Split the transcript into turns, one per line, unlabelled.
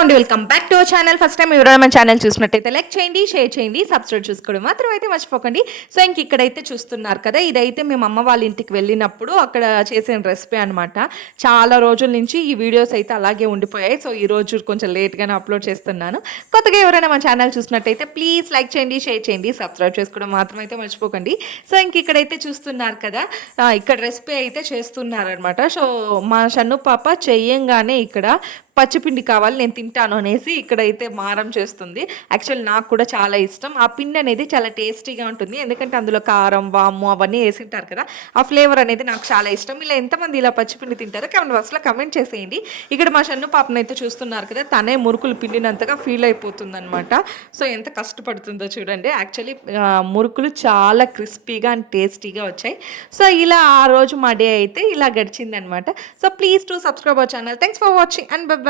అండి welcome back to channel first time ఎవరైనా మన ఛానల్ చూసినట్టయితే లైక్ చేయండి షేర్ చేయండి సబ్స్క్రైబ్ చూసుకోవడం మాత్రం అయితే మర్చిపోకండి సో ఇంక ఇక్కడైతే చూస్తున్నారు కదా ఇదైతే మేము అమ్మ వాళ్ళ ఇంటికి వెళ్ళినప్పుడు అక్కడ చేసిన రెసిపీ అనమాట చాలా రోజుల నుంచి ఈ వీడియోస్ అయితే అలాగే ఉండిపోయాయి సో ఈ రోజు కొంచెం లేట్గానే అప్లోడ్ చేస్తున్నాను కొత్తగా ఎవరైనా మన ఛానల్ చూసినట్టయితే ప్లీజ్ లైక్ చేయండి షేర్ చేయండి సబ్స్క్రైబ్ చేసుకోవడం మాత్రం అయితే మర్చిపోకండి సో ఇంక ఇక్కడైతే చూస్తున్నారు కదా ఇక్కడ రెసిపీ అయితే చేస్తున్నారనమాట సో మా షన్ను పాప చెయ్యంగానే ఇక్కడ పచ్చిపిండి కావాలి నేను తింటాను అనేసి ఇక్కడైతే మారం చేస్తుంది యాక్చువల్ నాకు కూడా చాలా ఇష్టం ఆ పిండి అనేది చాలా టేస్టీగా ఉంటుంది ఎందుకంటే అందులో కారం వాము అవన్నీ వేసి ఉంటారు కదా ఆ ఫ్లేవర్ అనేది నాకు చాలా ఇష్టం ఇలా ఎంతమంది ఇలా పచ్చిపిండి తింటారో కమెంట్ బాక్స్లో కమెంట్ చేసేయండి ఇక్కడ మా షన్ను పాపను అయితే చూస్తున్నారు కదా తనే మురుకులు పిండినంతగా ఫీల్ అయిపోతుందనమాట సో ఎంత కష్టపడుతుందో చూడండి యాక్చువల్లీ మురుకులు చాలా క్రిస్పీగా అండ్ టేస్టీగా వచ్చాయి సో ఇలా ఆ రోజు మా డే అయితే ఇలా గడిచిందనమాట so please to subscribe our channel thanks for watching and by